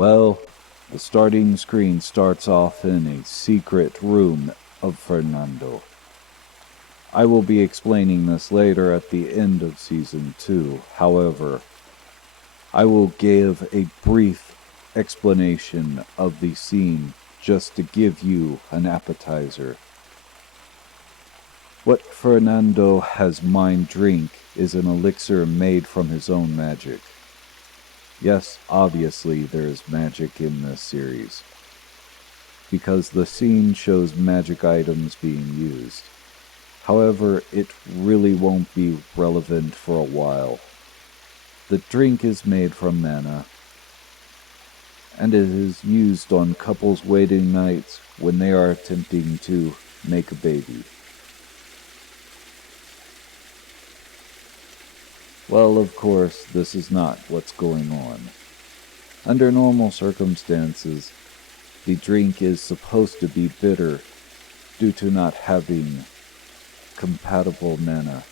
Well, the starting screen starts off in a secret room of Fernando. I will be explaining this later at the end of Season 2. However, I will give a brief explanation of the scene just to give you an appetizer. What Fernando has mind drink is an elixir made from his own magic. Yes, obviously there is magic in this series, because the scene shows magic items being used. However, it really won't be relevant for a while. The drink is made from mana, and it is used on couples' wedding nights when they are attempting to make a baby. Well, of course, this is not what's going on. Under normal circumstances, the drink is supposed to be bitter due to not having compatible mana.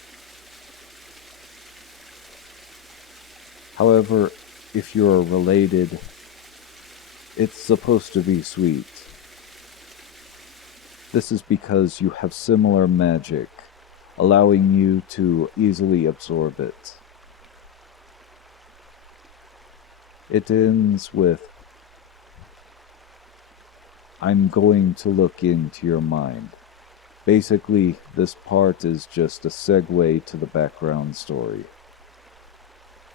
However, if you're related, it's supposed to be sweet. This is because you have similar magic, allowing you to easily absorb it. It ends with, "I'm going to look into your mind." Basically, this part is just a segue to the background story,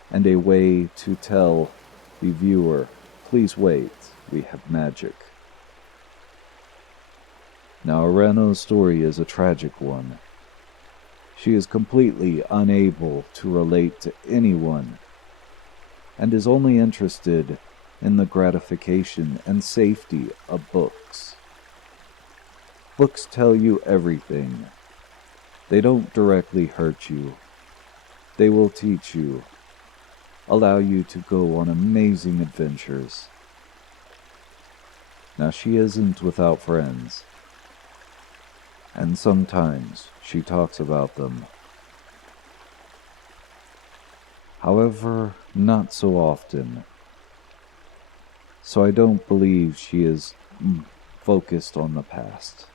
and a way to tell the viewer, please wait, we have magic. Now, Arano's story is a tragic one. She is completely unable to relate to anyone, and is only interested in the gratification and safety of books. Books tell you everything. They don't directly hurt you. They will teach you, allow you to go on amazing adventures. Now, she isn't without friends, and sometimes she talks about them. However, not so often. So I don't believe she is focused on the past.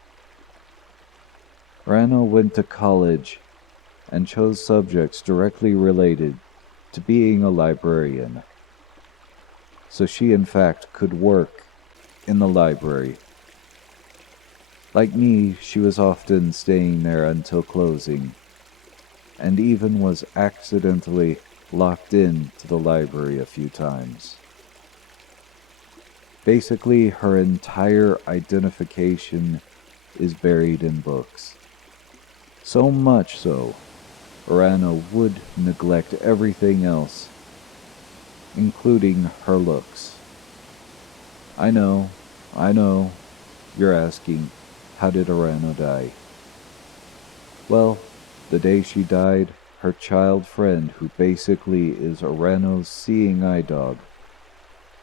Rano went to college and chose subjects directly related to being a librarian. So she in fact could work in the library. Like me, she was often staying there until closing, and even was accidentally locked in to the library a few times. Basically, her entire identification is buried in books. So much so, Urano would neglect everything else, including her looks. I know, you're asking, how did Urano die? Well, the day she died, her child friend, who basically is Urano's seeing eye dog,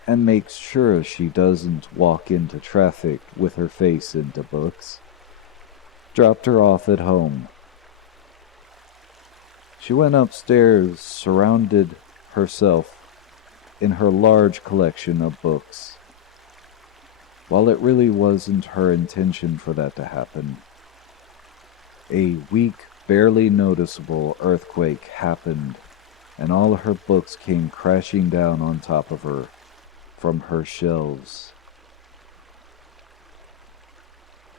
and makes sure she doesn't walk into traffic with her face into books, dropped her off at home. She went upstairs, surrounded herself in her large collection of books. While it really wasn't her intention for that to happen, a weak, barely noticeable earthquake happened, and all her books came crashing down on top of her from her shelves.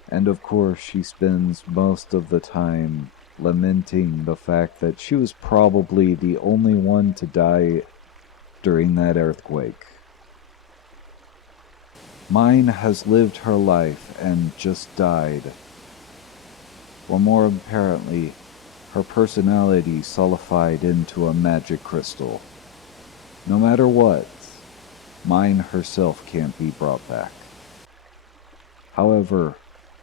And of course, she spends most of the time lamenting the fact that she was probably the only one to die during that earthquake. Mine has lived her life and just died. Or more apparently, her personality solidified into a magic crystal. No matter what, mine herself can't be brought back. However,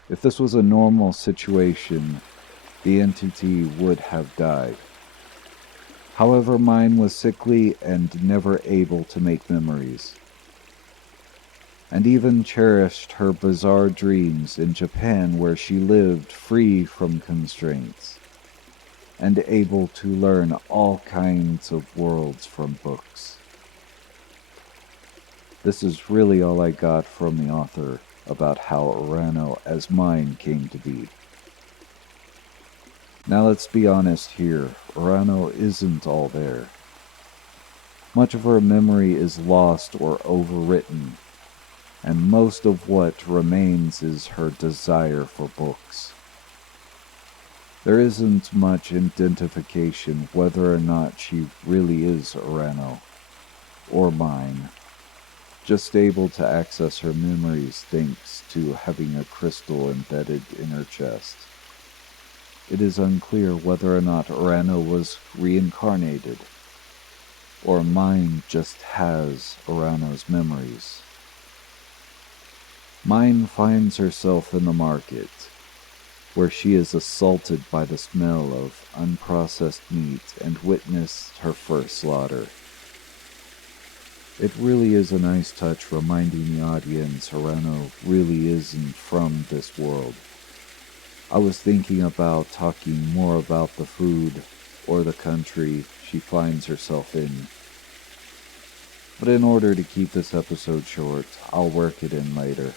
if this was a normal situation, the entity would have died. However, mine was sickly and never able to make memories, and even cherished her bizarre dreams in Japan, where she lived free from constraints, and able to learn all kinds of worlds from books. This is really all I got from the author about how Urano as mine came to be. Now let's be honest here, Urano isn't all there. Much of her memory is lost or overwritten, and most of what remains is her desire for books. There isn't much identification whether or not she really is Urano, or mine, just able to access her memories thanks to having a crystal embedded in her chest. It is unclear whether or not Urano was reincarnated, or mine just has Urano's memories. Mine finds herself in the market, where she is assaulted by the smell of unprocessed meat and witnessed her first slaughter. It really is a nice touch reminding the audience Urano really isn't from this world. I was thinking about talking more about the food or the country she finds herself in. But in order to keep this episode short, I'll work it in later.